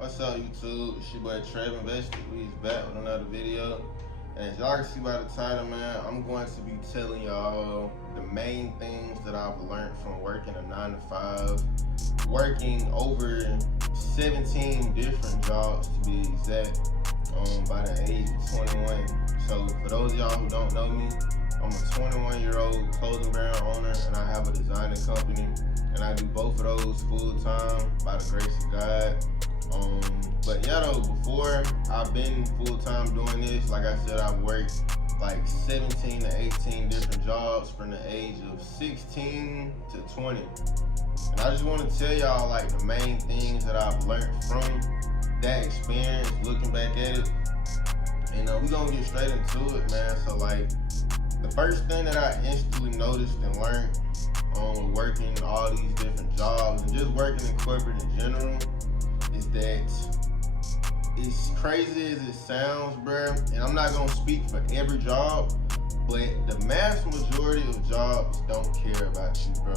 What's up, YouTube? It's your boy Trev.invested. We's back with another video. And as y'all can see by the title, man, I'm going to be telling y'all the main things that I've learned from working a 9 to 5, working over 17 different jobs to be exact, by the age of 21. So for those of y'all who don't know me, I'm a 21-year-old clothing brand owner, and I have a designing company, and I do both of those full time by the grace of God. But yeah, though, before I've been full time doing this, like I said, I've worked like 17 to 18 different jobs from the age of 16 to 20. And I just want to tell y'all like the main things that I've learned from that experience, looking back at it. And we're gonna get straight into it, man. So like, the first thing that I instantly noticed and learned with working all these different jobs and just working in corporate in general is that, as crazy as it sounds, bruh, and I'm not gonna speak for every job, but the mass majority of jobs don't care about you, bro.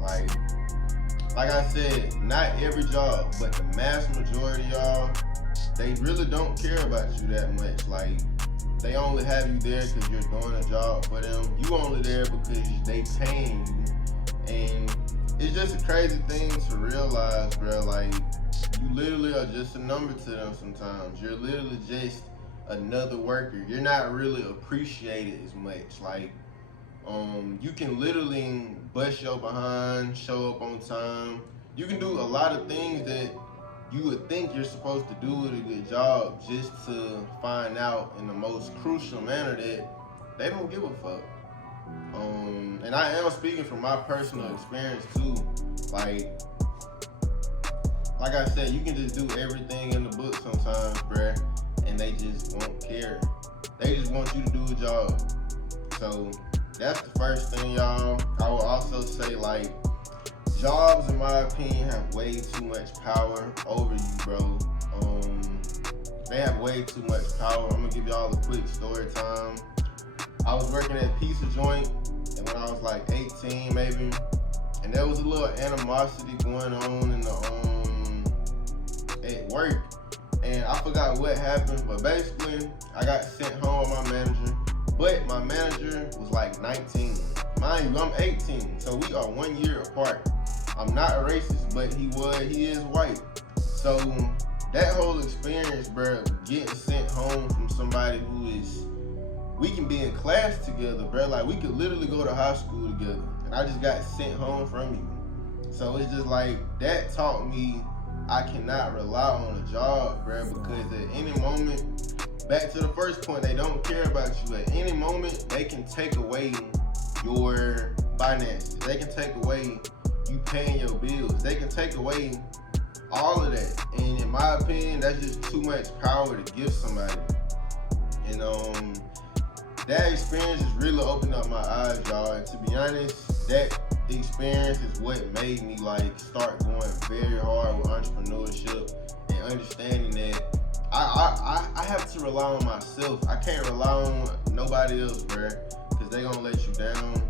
Like I said, not every job, but the mass majority, y'all, they really don't care about you that much. Like, they only have you there because you're doing a job for them. You only there because they paying you. And it's just a crazy thing to realize, bro. Like, you literally are just a number to them sometimes. You're literally just another worker. You're not really appreciated as much. Like, you can literally bust your behind, show up on time. You can do a lot of things that you would think you're supposed to do with a good job, just to find out in the most crucial manner that they don't give a fuck. And I am speaking from my personal experience too. Like I said, you can just do everything in the book sometimes, bruh, and they just won't care. They just want you to do a job. So that's the first thing, y'all. I will also say, like, jobs, in my opinion, have way too much power over you, bro. They have way too much power. I'm gonna give y'all a quick story time. I was working at a pizza joint, and when I was like 18 maybe, and there was a little animosity going on in the at work, and I forgot what happened, but basically I got sent home with my manager, but my manager was like 19. Mind you, I'm 18, so we are 1 year apart. I'm not a racist, but he is white. So that whole experience, bro, getting sent home from somebody who is, we can be in class together, bro. Like, we could literally go to high school together, and I just got sent home from you. So it's just like, that taught me I cannot rely on a job, bro, because at any moment, back to the first point, they don't care about you. At any moment, they can take away your finances. They can take away you paying your bills. They can take away all of that. And in my opinion, that's just too much power to give somebody. And that experience has really opened up my eyes, y'all. And to be honest, that experience is what made me like start going very hard with entrepreneurship and understanding that I have to rely on myself. I can't rely on nobody else, bro, because they gonna let you down.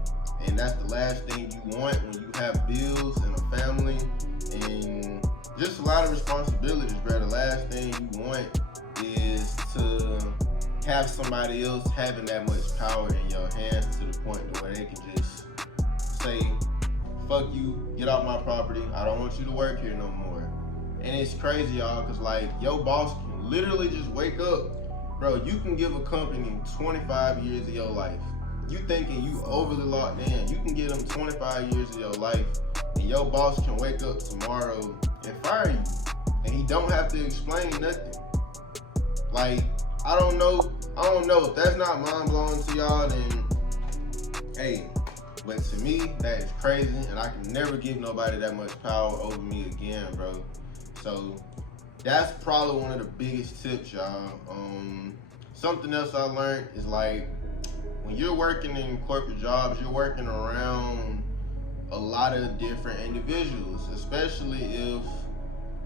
And that's the last thing you want when you have bills and a family and just a lot of responsibilities, bro. The last thing you want is to have somebody else having that much power in your hands to the point where they can just say, fuck you, get off my property, I don't want you to work here no more. And it's crazy, y'all, because like, your boss can literally just wake up. Bro, you can give a company 25 years of your life. You thinking you overly locked in. You can give them 25 years of your life, and your boss can wake up tomorrow and fire you. And he don't have to explain nothing. Like, I don't know. If that's not mind-blowing to y'all, then, hey. But to me, that is crazy, and I can never give nobody that much power over me again, bro. So that's probably one of the biggest tips, y'all. Something else I learned is, like, when you're working in corporate jobs, you're working around a lot of different individuals, especially if,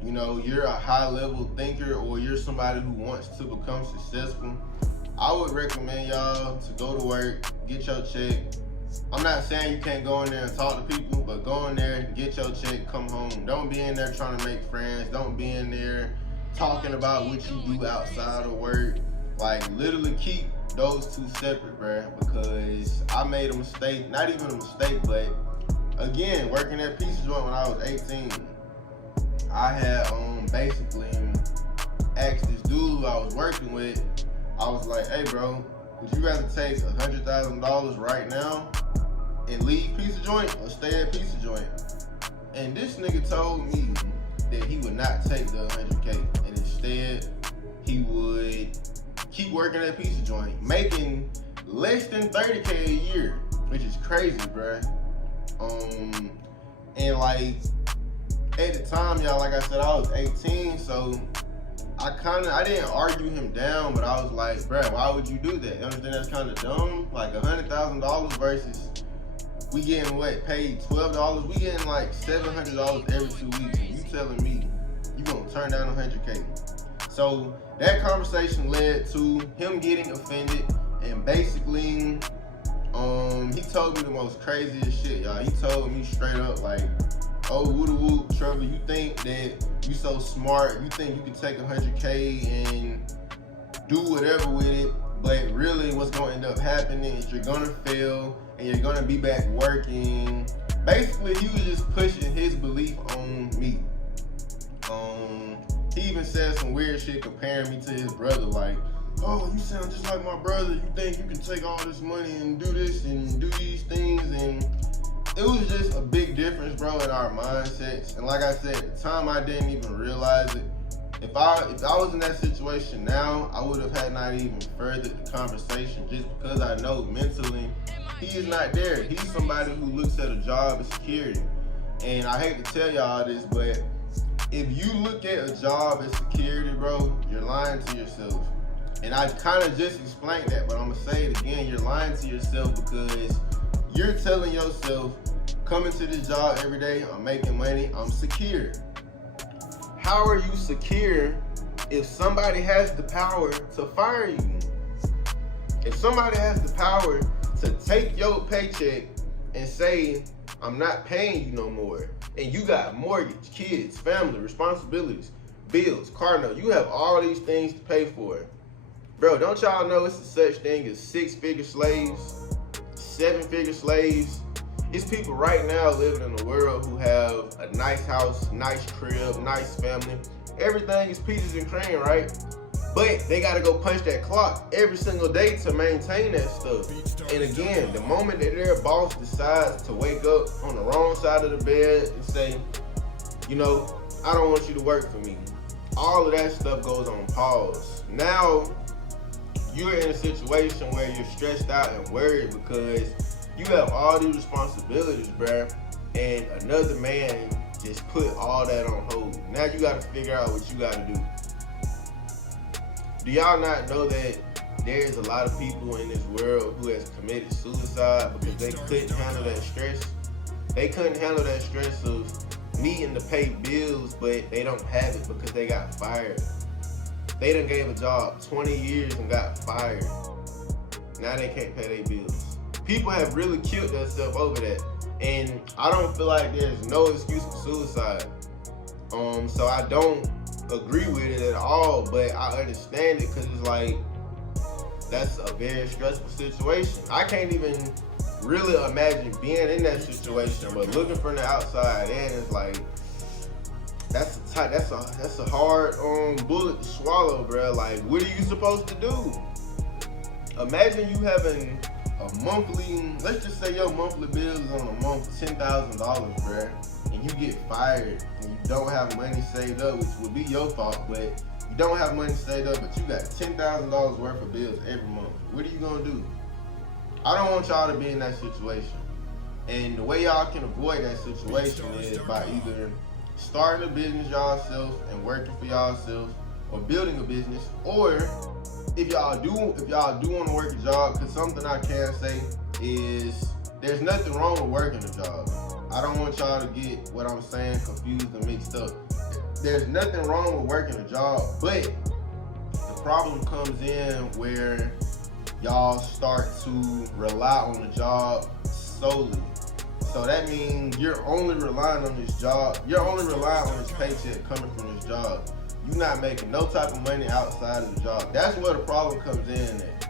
you know, you're a high-level thinker or you're somebody who wants to become successful. I would recommend y'all to go to work, get your check. I'm not saying you can't go in there and talk to people, but go in there, get your check, come home. Don't be in there trying to make friends. Don't be in there talking about what you do outside of work. Like, literally keep those two separate, bruh, because I made a mistake, not even a mistake, but again, working at Pizza Joint when I was 18, I had basically asked this dude who I was working with, I was like, hey bro, would you rather take $100,000 right now and leave Pizza Joint or stay at Pizza Joint? And this nigga told me that he would not take the 100K, and instead he would keep working at Pizza Joint, making less than 30K a year, which is crazy, bruh. And like at the time, y'all, like I said, I was 18, so I didn't argue him down, but I was like, bruh, why would you do that? You understand that's kind of dumb? Like $100,000 versus we getting paid $12. We getting like $700 every 2 weeks, and you telling me you gonna turn down 100K? So that conversation led to him getting offended, and basically, he told me the most craziest shit, y'all. He told me straight up like, oh, woo-da-woo, Trevor, you think that you so smart, you think you can take 100K and do whatever with it, but really what's gonna end up happening is you're gonna fail and you're gonna be back working. Basically, he was just pushing his belief on me. He even said some weird shit comparing me to his brother, like, oh, you sound just like my brother, you think you can take all this money and do this and do these things, and it was just a big difference, bro, in our mindsets. And like I said, at the time I didn't even realize it. If I was in that situation now, I would have had not even furthered the conversation, just because I know mentally he is not there. He's somebody who looks at a job as security. And I hate to tell y'all this, but if you look at a job as security, bro, you're lying to yourself. And I kind of just explained that, but I'm gonna say it again, you're lying to yourself, because you're telling yourself, coming to this job every day, I'm making money, I'm secure. How are you secure if somebody has the power to fire you? If somebody has the power to take your paycheck and say, I'm not paying you no more, and you got mortgage, kids, family, responsibilities, bills, car note, you have all these things to pay for. Bro, don't y'all know it's a such thing as 6-figure slaves, 7-figure slaves? It's people right now living in the world who have a nice house, nice crib, nice family. Everything is peaches and cream, right? But they gotta go punch that clock every single day to maintain that stuff. And again, the moment that their boss decides to wake up on the wrong side of the bed and say, you know, I don't want you to work for me, all of that stuff goes on pause. Now, you're in a situation where you're stressed out and worried because you have all these responsibilities, bruh, and another man just put all that on hold. Now you gotta figure out what you gotta do. Do y'all not know that there's a lot of people in this world who has committed suicide because they couldn't handle that stress? They couldn't handle that stress of needing to pay bills, but they don't have it because they got fired. They done gave a job 20 years and got fired. Now they can't pay their bills. People have really killed themselves over that. And I don't feel like there's no excuse for suicide. So I don't agree with it at all, but I understand it because it's like, that's a very stressful situation. I can't even really imagine being in that situation, but looking from the outside in, it's like, that's a hard bullet to swallow, bro. Like, what are you supposed to do? Imagine you having a monthly, let's just say your monthly bill is on a month $10,000, bro, and you get fired and you don't have money saved up, which would be your fault, but you don't have money saved up, but you got $10,000 worth of bills every month. What are you gonna do? I don't want y'all to be in that situation. And the way y'all can avoid that situation is by either starting a business yourself and working for yourself, or building a business, or if y'all do want to work a job, because something I can say is there's nothing wrong with working a job. I don't want y'all to get what I'm saying confused and mixed up. There's nothing wrong with working a job, but the problem comes in where y'all start to rely on the job solely. So that means you're only relying on this job. You're only relying on this paycheck coming from this job. You're not making no type of money outside of the job. That's where the problem comes in at.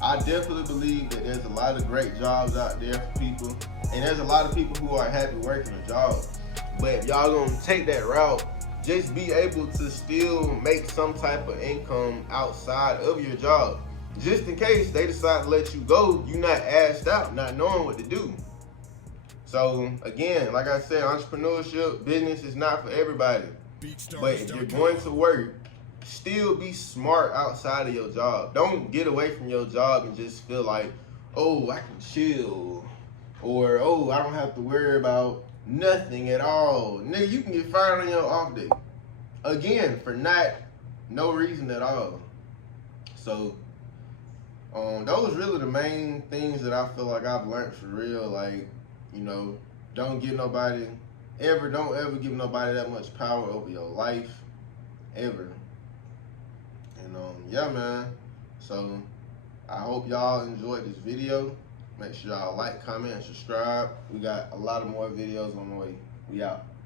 I definitely believe that there's a lot of great jobs out there for people, and there's a lot of people who are happy working a job. But if y'all gonna take that route, just be able to still make some type of income outside of your job. Just in case they decide to let you go, you're not asked out, not knowing what to do. So again, like I said, entrepreneurship, business is not for everybody. But if you're going to work, still be smart outside of your job. Don't get away from your job and just feel like, oh, I can chill. Or, oh, I don't have to worry about nothing at all. Nigga, you can get fired on your off day. Again, for no reason at all. So, those really the main things that I feel like I've learned for real. Like, you know, don't ever give nobody that much power over your life, ever. And yeah, man. So I hope y'all enjoyed this video. Make sure y'all like, comment, and subscribe. We got a lot of more videos on the way. We out.